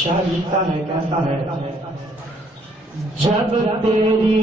شاعر لکھتا ہے، کہتا ہے جب تیری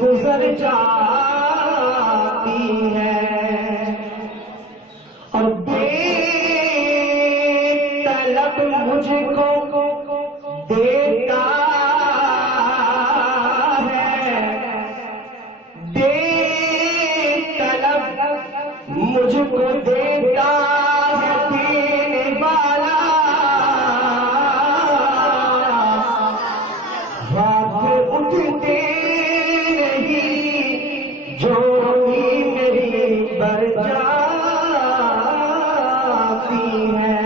گزر جاتی ہے اور بے طلب مجھ کو دیتا ہے، بے طلب مجھ کو دیتا ہے دینے والا، ہاتھ اٹھتے جو میری بر جاتی ہے،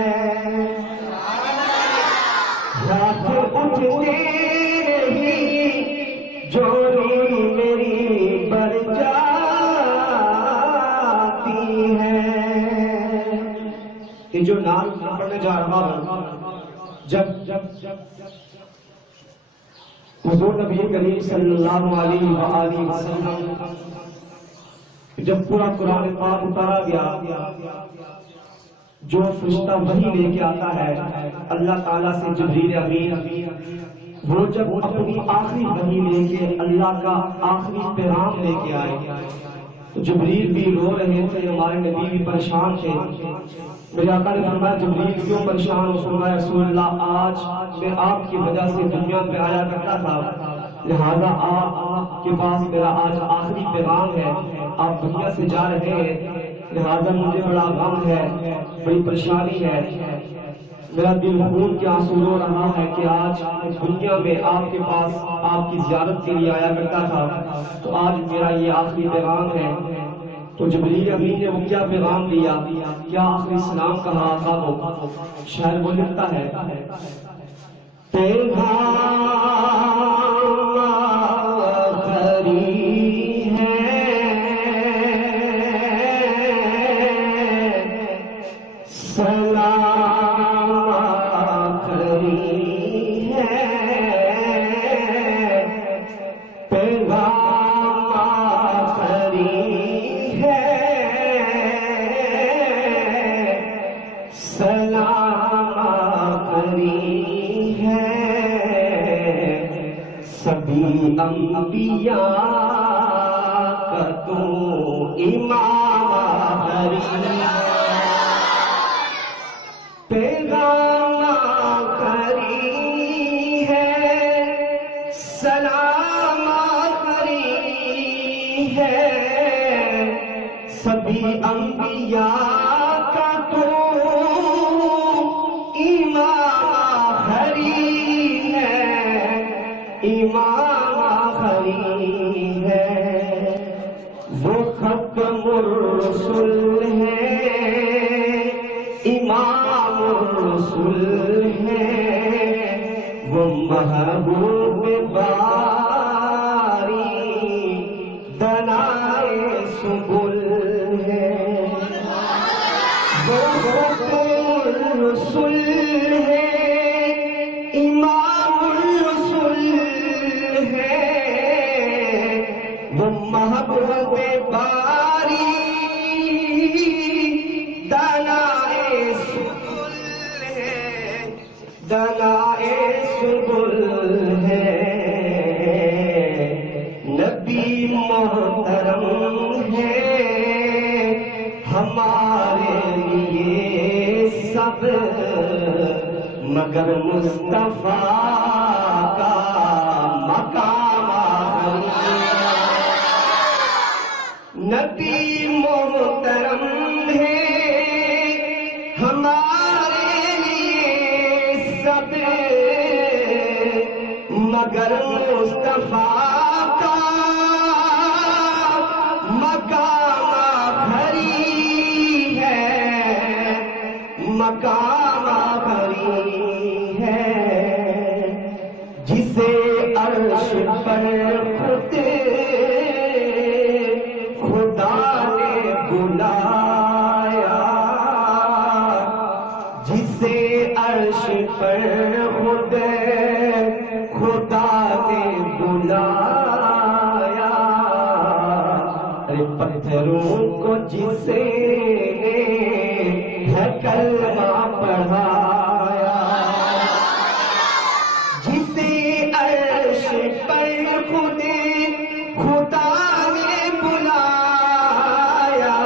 ہاتھ اٹھتے نہیں جو میری بر جاتی ہے۔ یہ جو نام پڑھنے جا رہا ہوں، جب حضور نبی کریم صلی اللہ علیہ وآلہ وسلم جب پورا قرآن پاک اتارا گیا، جو فرشتہ وحی لے کے آتا ہے اللہ تعالیٰ سے جبریل امین، وہ جب اپنی آخری وحی لے کے اللہ کا آخری پیغام لے کے آئے تو جبریل بھی رو رہے تھے، ہمارے نبی بھی پریشان تھے۔ میرے آقا نے فرمایا جبریل کیوں پریشان ہو؟ فرمایا رسول اللہ آج میں آپ کی وجہ سے دنیا پہ آیا کرتا تھا، لہذا آپ کے پاس میرا آج آخری پیغام ہے، آپ دنیا سے جا رہے ہیں، لہذا مجھے بڑا غم ہے، بڑی پریشانی ہے، میرا دل خون کے آنسو رو رہا ہے کہ آج دنیا میں آپ کے پاس آپ کی زیارت کے لیے آیا کرتا تھا تو آج میرا یہ آخری پیغام ہے۔ تو جبریل امین نے وہ کیا پیغام دیا، کیا آخری سلام کہا آقا کو؟ شاعر وہ لکھتا ہے سبھی انبیاء کا تو امام آخری پیغام آخری ہے، سلام آخری ہے، سبھی انبیاء کا تو امام آخری ہے، امام آخری ہے، وہ ختم الرسل ہے، امام الرسل ہے، وہ محبوب باری دنائے سبل ہے، وہ ختم الرسل ہے، امام الرسل ہے، وہ محبوب باری دنائے سبل ہے، دنائے سبل ہے، نبی محترم ہے ہمارے لیے سب، مگر مصطفیٰ کا مقام آخری، نبی محترم ہے ہمارے لیے سب، مگر مصطفیٰ کا مقام بھری ہے، مقام بھری ہے، جسے عرش پر خود خدا نے بلایا، جسے عرش پر خود خدا نے بلایا، پتھروں کو جسے ہے کلمہ پڑھایا، جسے عرش پر خود خدا نے بلایا،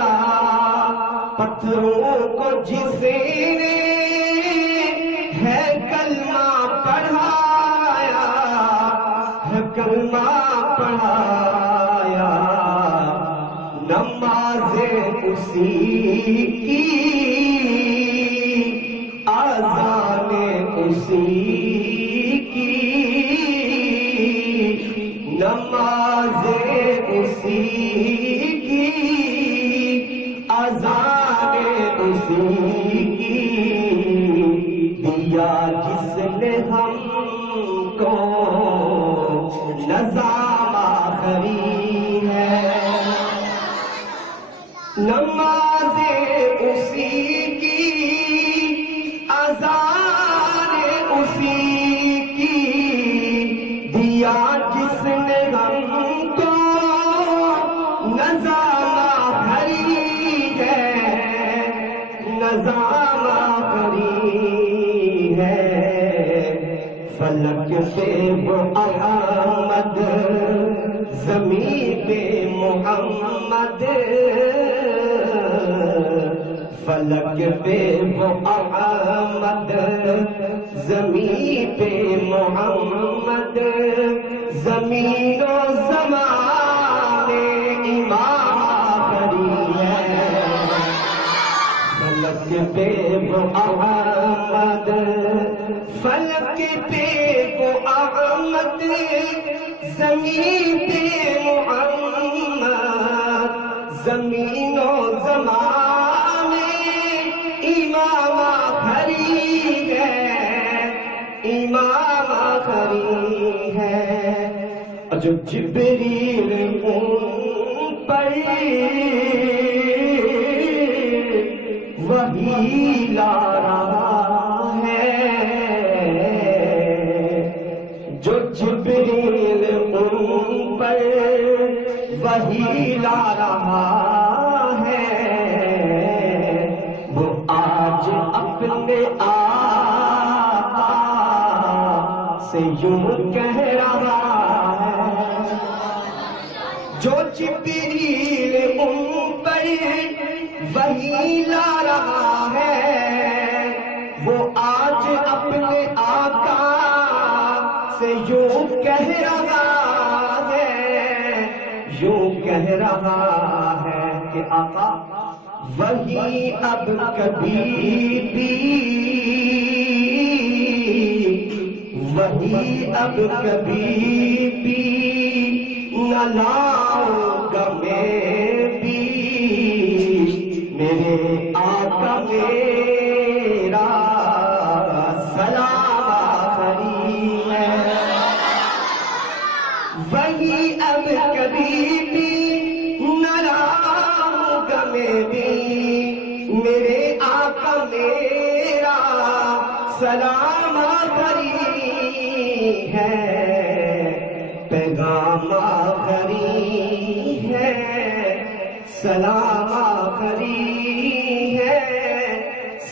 پتھروں کو جسے ہے کلمہ پڑھایا، ہے کلمہ پڑھایا، نماز اسی کی، اذان اسی کی، نماز اسی کی، اذان اسی کی، دیا جس نے ہم کو نظام آخری ہے، نماز اسی کی، اذان اسی کی، دیا جس نے ہم کو نظام بھری ہے، نظام بھری ہے، فلک پہ وہ احمد، زمین پہ محمد، فلک پہ وہ احمد، زمین پہ محمد، زمین و زمان امام آخری ہے، فلک پہ وہ احمد، فلک پہ وہ احمد، زمین پہ محمد، زمین و زمان امام آخری ہے، امام آخری ہے، اور جو جبریل ان پر وحی لا رہا ہے، جو جبریل ان پر وحی لا رہا ہے، وہ آج اپنے آقا سے یوں کہہ رہا ہے، جو جبریل ان پر وحی لا رہا ہے، وہ آج اپنے آقا سے یوں کہہ رہا ہے، یوں کہہ رہا ہے کہ آقا وہی اب کبھی بھی، وہی اب کبھی بھی نہ لاؤں گا میں بھی، میرے آقا میرا سلام آخری ہے، وہی اب کبھی بھی نہ لاؤں گا میں بھی، میرے آقا میرا سلام آخری ہے، پیغام آخری ہے، سلام آخری ہے،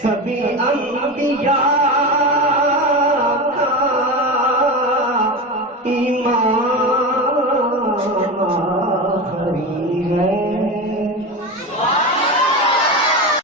سبھی انبیاء